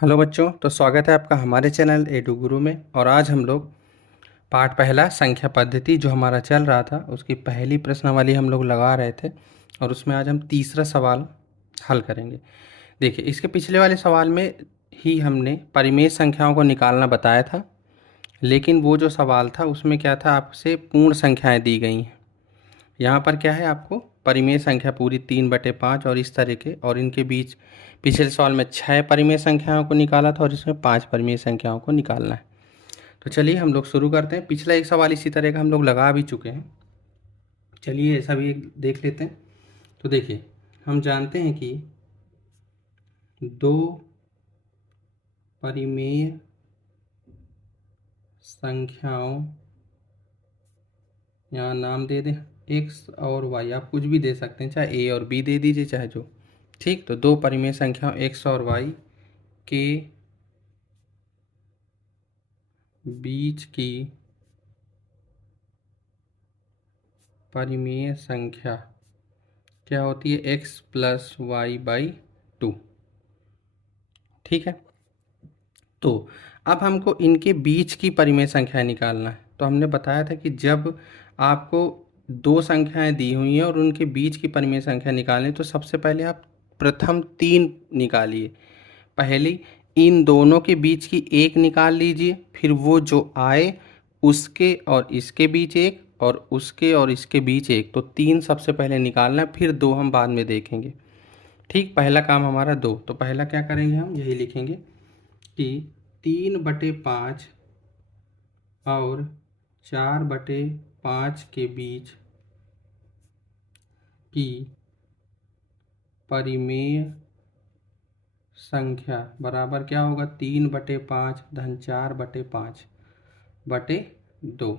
Hello बच्चों, तो स्वागत है आपका हमारे चैनल एडू गुरु में। और आज हम लोग पाठ पहला संख्या पद्धति जो हमारा चल रहा था उसकी पहली प्रश्नावली हम लोग लगा रहे थे और उसमें आज हम तीसरा सवाल हल करेंगे। देखिए, इसके पिछले वाले सवाल में ही हमने परिमेय संख्याओं को निकालना बताया था, लेकिन वो जो सवाल था उसमें क्या था, आपसे पूर्ण संख्याएँ दी गई हैं। यहाँ पर क्या है, आपको परिमेय संख्या पूरी 3/5 और इस तरह के, और इनके बीच पिछले सवाल में 6 परिमेय संख्याओं को निकाला था और इसमें 5 परिमेय संख्याओं को निकालना है। तो चलिए हम लोग शुरू करते हैं। पिछला एक सवाल इसी तरह का हम लोग लगा भी चुके हैं, चलिए ऐसा भी एक देख लेते हैं। तो देखिए, हम जानते हैं कि 2 परिमेय संख्याओं, यहाँ नाम दे दें x और y, आप कुछ भी दे सकते हैं, चाहे a और b दे दीजिए, चाहे जो। ठीक, तो 2 परिमेय संख्याओं x और y के बीच की परिमेय संख्या क्या होती है, x प्लस वाई बाई 2। ठीक है, तो अब हमको इनके बीच की परिमेय संख्या निकालना है। तो हमने बताया था कि जब आपको 2 संख्याएं दी हुई हैं और उनके बीच की परिमेय संख्या निकालनी, तो सबसे पहले आप प्रथम 3 निकालिए। पहली इन दोनों के बीच की एक निकाल लीजिए, फिर वो जो आए उसके और इसके बीच एक, और उसके और इसके बीच एक। तो 3 सबसे पहले निकालना है, फिर 2 हम बाद में देखेंगे। ठीक, पहला काम हमारा 2। तो पहला क्या करेंगे, हम यही लिखेंगे कि 3/5 और 4/5 के बीच की परिमेय संख्या बराबर क्या होगा, 3/5 धन 4/5/2।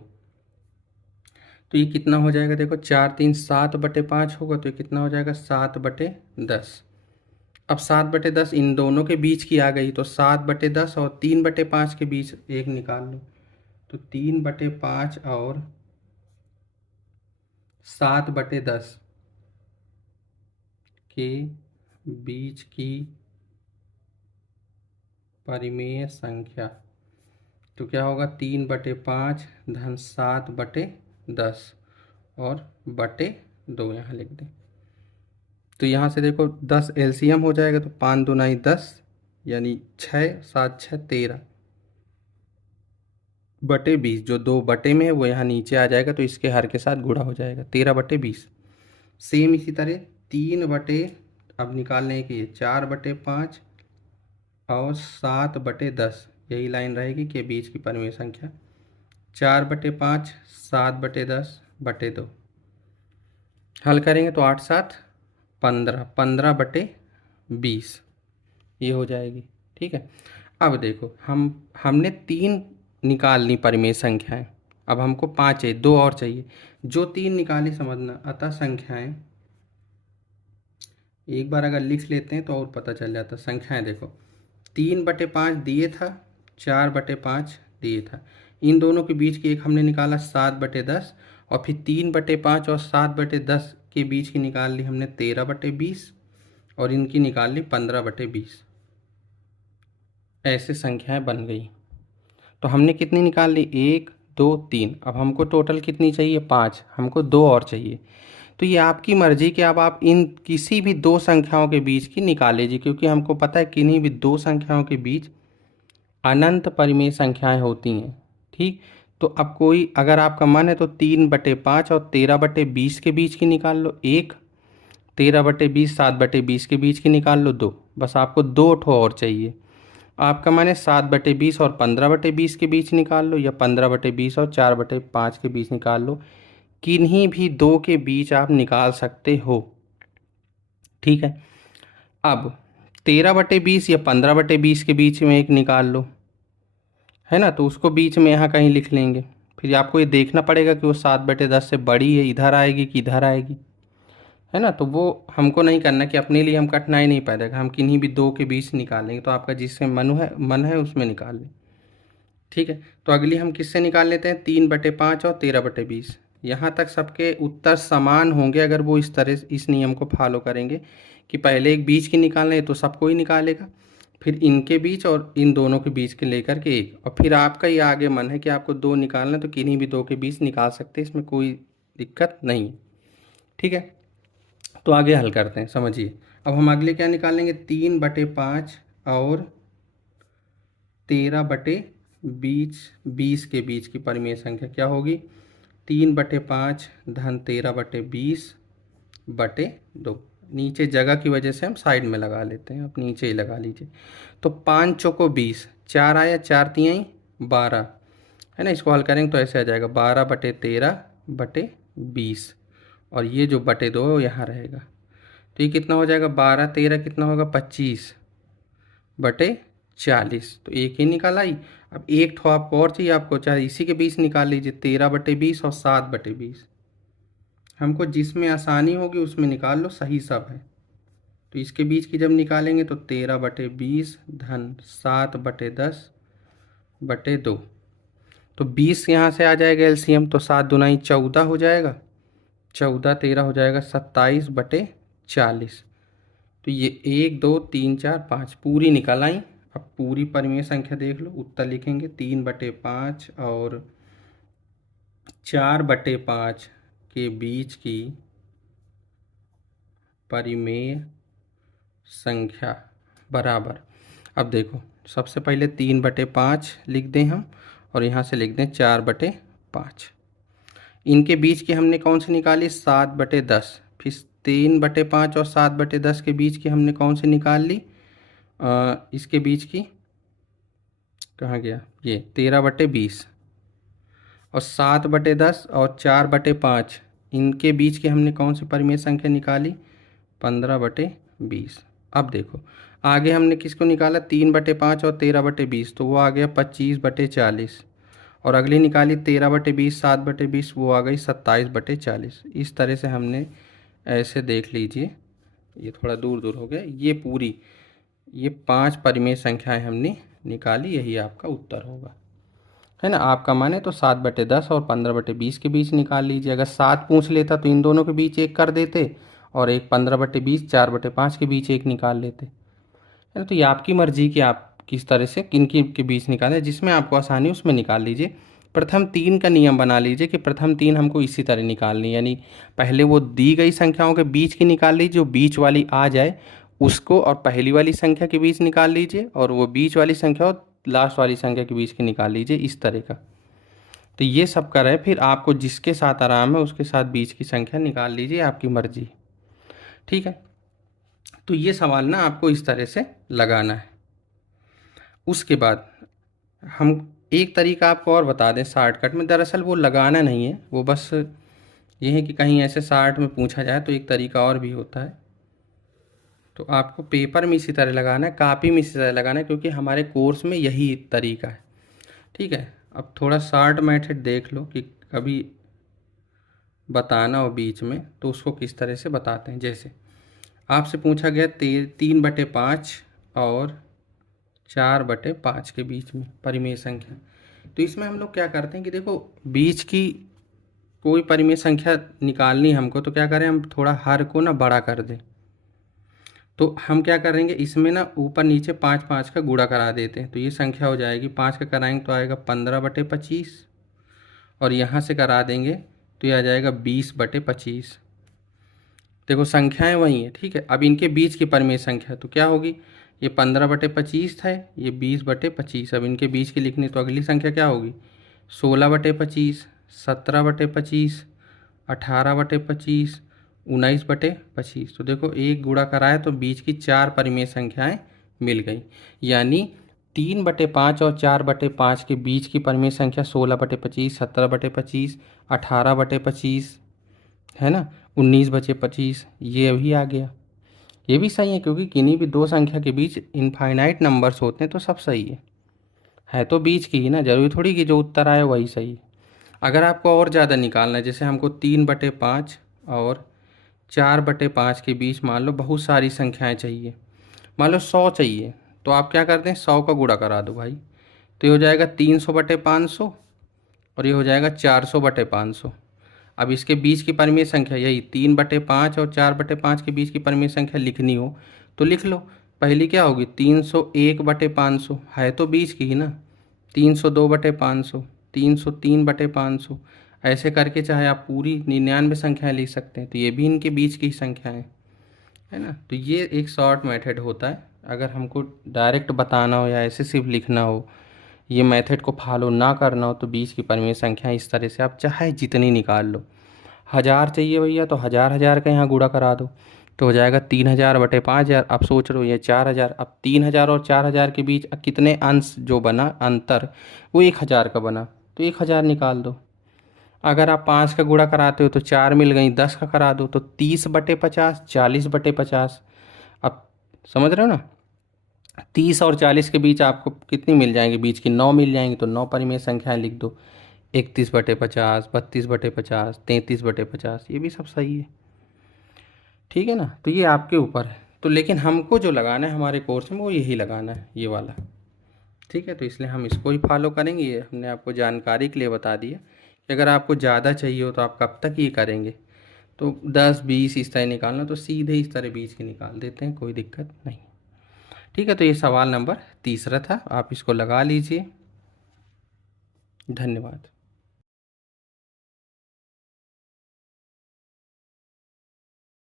तो ये कितना हो जाएगा, देखो 4 3 7/5 होगा, तो ये कितना हो जाएगा 7/10। अब 7/10 इन दोनों के बीच की आ गई, तो 7/10 और 3/5 के बीच एक निकाल लो। तो 3/5 और 7/10 के बीच की परिमेय संख्या, तो क्या होगा 3/5 धन 7/10 और बटे 2 यहाँ लिख दें। तो यहाँ से देखो 10 एलसीएम हो जाएगा, तो 5 दूना 10, यानी 6 7 6 13 बटे 20। जो 2 बटे में है वो यहाँ नीचे आ जाएगा, तो इसके हर के साथ गुणा हो जाएगा, 13/20। सेम इसी तरह 3 बटे, अब निकालने की 4/5 और 7/10, यही लाइन रहेगी कि बीच की परिमेय संख्या 4/5 7/10/2। हल करेंगे तो 8 7 15, 15/20 ये हो जाएगी। ठीक है, अब देखो हमने 3 निकाल ली परिमेय संख्याएं, अब हमको 5 चाहिए, 2 और चाहिए। जो 3 निकाली समझना, अतः संख्याएं एक बार अगर लिख लेते हैं तो और पता चल जाता। संख्याएं देखो, 3/5 दिए था, 4/5 दिए था, इन दोनों के बीच की एक हमने निकाला 7/10, और फिर 3/5 और 7/10 के बीच की निकाल ली हमने 13/20, और इनकी निकाल ली 15/20। ऐसे संख्याएं बन गई। तो हमने कितनी निकाल ली, 1 2 3। अब हमको टोटल कितनी चाहिए, 5, हमको 2 और चाहिए। तो ये आपकी मर्जी कि अब आप इन किसी भी 2 संख्याओं के बीच की निकाल लीजिए, क्योंकि हमको पता है किन्हीं भी 2 संख्याओं के बीच अनंत परिमेय संख्याएं होती हैं। ठीक, तो अब कोई अगर आपका मन है तो 3/5 और 13/20 के बीच की निकाल लो, 1, 13/20 7/20 के बीच की निकाल लो, 2। बस आपको 2 ठो और चाहिए। आपका मन है 7/20 और 15/20 के बीच निकाल लो, या 15/20 और 4/5 के बीच निकाल लो। किन्हीं भी 2 के बीच आप निकाल सकते हो। ठीक है, अब 13/20 या 15/20 के बीच में एक निकाल लो, है ना, तो उसको बीच में यहाँ कहीं लिख लेंगे। फिर आपको ये देखना पड़ेगा कि वो 7/10 से बड़ी है, इधर आएगी कि इधर आएगी, है ना। तो वो हमको नहीं करना कि अपने लिए हम कठिनाई नहीं पैदा कर, हम किन्हीं भी 2 के बीच निकालेंगे। तो आपका जिससे मन है उसमें निकाल लें। ठीक है, तो अगली हम किससे निकाल लेते हैं, 3/5 और 13/20। यहाँ तक सबके उत्तर समान होंगे अगर वो इस तरह इस नियम को फॉलो करेंगे कि पहले एक बीच की निकालना है तो सबको ही निकालेगा, फिर इनके बीच और इन दोनों के बीच के लेकर के एक, और फिर आपका ये आगे मन है कि आपको 2 निकालना, तो किन्हीं भी 2 के बीच निकाल सकते हैं, इसमें कोई दिक्कत नहीं है। ठीक है, तो आगे हल करते हैं, समझिए। अब हम अगले क्या निकालेंगे, 3/5 और 13/20 के बीच की परिमेय संख्या क्या होगी, 3/5 धन 13/20/2। नीचे जगह की वजह से हम साइड में लगा लेते हैं, आप नीचे ही लगा लीजिए। तो 5 चौको 20, 4 आया, 4 तिहाई 12, है ना। इसको हल करेंगे तो ऐसे आ जाएगा 12/13/20, और ये जो बटे 2 है वो यहाँ रहेगा। तो ये कितना हो जाएगा, 12 13 कितना होगा, 25/40। तो एक ही निकाल आई। अब एक ठो आपको और चाहिए, आपको चाहे इसी के बीच निकाल लीजिए, 13/20 और 7/20। हमको जिसमें आसानी होगी उसमें निकाल लो, सही सब है। तो इसके बीच की जब निकालेंगे तो 13/20 धन 7/10/2। तो 20 यहाँ से आ जाएगा एलसीएम, तो 7 दूनाई 14 हो जाएगा, 14 13 हो जाएगा 27/40। तो ये 1 2 3 4 5 पूरी निकल आई। अब पूरी परिमेय संख्या देख लो, उत्तर लिखेंगे 3/5 और 4/5 के बीच की परिमेय संख्या बराबर। अब देखो, सबसे पहले 3/5 लिख दें हम, और यहाँ से लिख दें 4/5। इनके बीच की हमने कौन सी निकाली, 7/10। फिर 3/5 और 7/10 के बीच की हमने कौन सी निकाल ली, इसके बीच की कहाँ गया, ये 13/20। और 7/10 और 4/5 इनके बीच की हमने कौन सी परिमेय संख्या निकाली, 15/20। अब देखो आगे हमने किसको निकाला, 3/5 और 13/20, तो वो आ गया 25/40। और अगली निकाली 13/20 7/20, वो आ गई 27/40। इस तरह से हमने ऐसे देख लीजिए, ये थोड़ा दूर दूर हो गया, ये पूरी ये 5 परिमेय संख्याएं हमने निकाली, यही आपका उत्तर होगा, है ना। आपका मन है तो 7/10 और 15/20 के बीच निकाल लीजिए। अगर 7 पूछ लेता तो इन दोनों के बीच एक कर देते, और एक 15/20 4/5 के बीच एक निकाल लेते, है ना। तो ये आपकी मर्जी कि आप किस तरह से किन के बीच निकालें, जिसमें आपको आसानी उसमें निकाल लीजिए। प्रथम 3 का नियम बना लीजिए कि प्रथम 3 हमको इसी तरह निकालनी, यानी पहले वो दी गई संख्याओं के बीच की निकाल लीजिए, जो बीच वाली आ जाए उसको, और पहली वाली संख्या के बीच निकाल लीजिए, और वो बीच वाली संख्या और लास्ट वाली संख्या के बीच की निकाल लीजिए, इस तरह का। तो ये सब कर रहे, फिर आपको जिसके साथ आराम है उसके साथ बीच की संख्या निकाल लीजिए, आपकी मर्जी। ठीक है, तो ये सवाल ना आपको इस तरह से लगाना है। उसके बाद हम एक तरीका आपको और बता दें शॉर्टकट में, दरअसल वो लगाना नहीं है, वो बस ये है कि कहीं ऐसे शॉर्ट में पूछा जाए, तो एक तरीका और भी होता है। तो आपको पेपर में इसी तरह लगाना है, कापी में इसी तरह लगाना है, क्योंकि हमारे कोर्स में यही तरीका है। ठीक है, अब थोड़ा शॉर्ट मेथड देख लो कि कभी बताना हो बीच में तो उसको किस तरह से बताते हैं। जैसे आपसे पूछा गया 3/5 और 4/5 के बीच में परिमेय संख्या, तो इसमें हम लोग क्या करते हैं कि देखो बीच की कोई परिमेय संख्या निकालनी हमको, तो क्या करें, हम थोड़ा हर को ना बड़ा कर दें। तो हम क्या करेंगे, इसमें ना ऊपर नीचे 5 5 का गुणा करा देते हैं, तो ये संख्या हो जाएगी, 5 का कराएंगे तो आएगा 15/25, और यहाँ से करा देंगे तो ये आ जाएगा 20/25। देखो संख्याएं वही हैं, ठीक है। अब इनके बीच की परिमेय संख्या तो क्या होगी, ये 15/25 था, ये 20/25। अब इनके बीच की लिखनी तो अगली संख्या क्या होगी, 16/25, 17/25, 18/25, 19/25। तो देखो एक गुणा कराए तो बीच की 4 परिमेय संख्याएं मिल गई, यानी 3/5 और 4/5 के बीच की परिमेय संख्या 16/25, 17/25, 18/25, है ना, 19/25, ये भी आ गया। ये भी सही है, क्योंकि किन्हीं भी दो संख्या के बीच इनफाइनाइट नंबर्स होते हैं तो सब सही है तो बीच की ही ना, जरूरी थोड़ी कि जो उत्तर आए वही सही है। अगर आपको और ज़्यादा निकालना है, जैसे हमको 3/5 और 4/5 के बीच मान लो बहुत सारी संख्याएं चाहिए, मान लो 100 चाहिए, तो आप क्या करते हैं, 100 का गुणा करा दो भाई, तो ये हो जाएगा 300/500, और ये हो जाएगा 400/500। अब इसके बीच की परिमेय संख्या यही 3/5 और 4/5 के बीच की परिमेय संख्या लिखनी हो तो लिख लो, पहली क्या होगी 301/500, है तो बीच की ही ना। 302/500, 303/500, ऐसे करके चाहे आप पूरी 99 संख्याएं लिख सकते हैं, तो ये भी इनके बीच की ही संख्याएं है ना। तो ये एक शॉर्ट मेथड होता है। अगर हमको डायरेक्ट बताना हो या ऐसे सिर्फ लिखना हो, ये मेथड को फॉलो ना करना हो, तो बीच की परिमेय संख्या इस तरह से आप चाहे जितनी निकाल लो। 1000 चाहिए भैया, तो 1000 का यहाँ गुणा करा दो, तो हो जाएगा 3000/5000। आप सोच रहे हो ये 4000, अब 3000 और 4000 के बीच कितने अंश जो बना अंतर, वो 1000 का बना, तो 1000 निकाल दो। अगर आप 5 का गुणा कराते हो तो 4 मिल गई, 10 का करा दो तो 30/50, 40/50। अब समझ रहे हो ना। 30 और 40 के बीच आपको कितनी मिल जाएंगी, बीच की 9 मिल जाएंगी, तो 9 परिमेय संख्याएं लिख दो। 31/50, 32/50, 33/50, ये भी सब सही है। ठीक है ना। तो ये आपके ऊपर है, तो लेकिन हमको जो लगाना है हमारे कोर्स में वो यही लगाना है, ये वाला। ठीक है, तो इसलिए हम इसको ही फॉलो करेंगे। ये हमने आपको जानकारी के लिए बता दिया कि अगर आपको ज़्यादा चाहिए हो तो आप कब तक ये करेंगे, तो 10-20 इस तरह निकालना, तो सीधे इस तरह बीच के निकाल देते हैं, कोई दिक्कत नहीं। ठीक है, तो ये सवाल नंबर तीसरा था, आप इसको लगा लीजिए। धन्यवाद।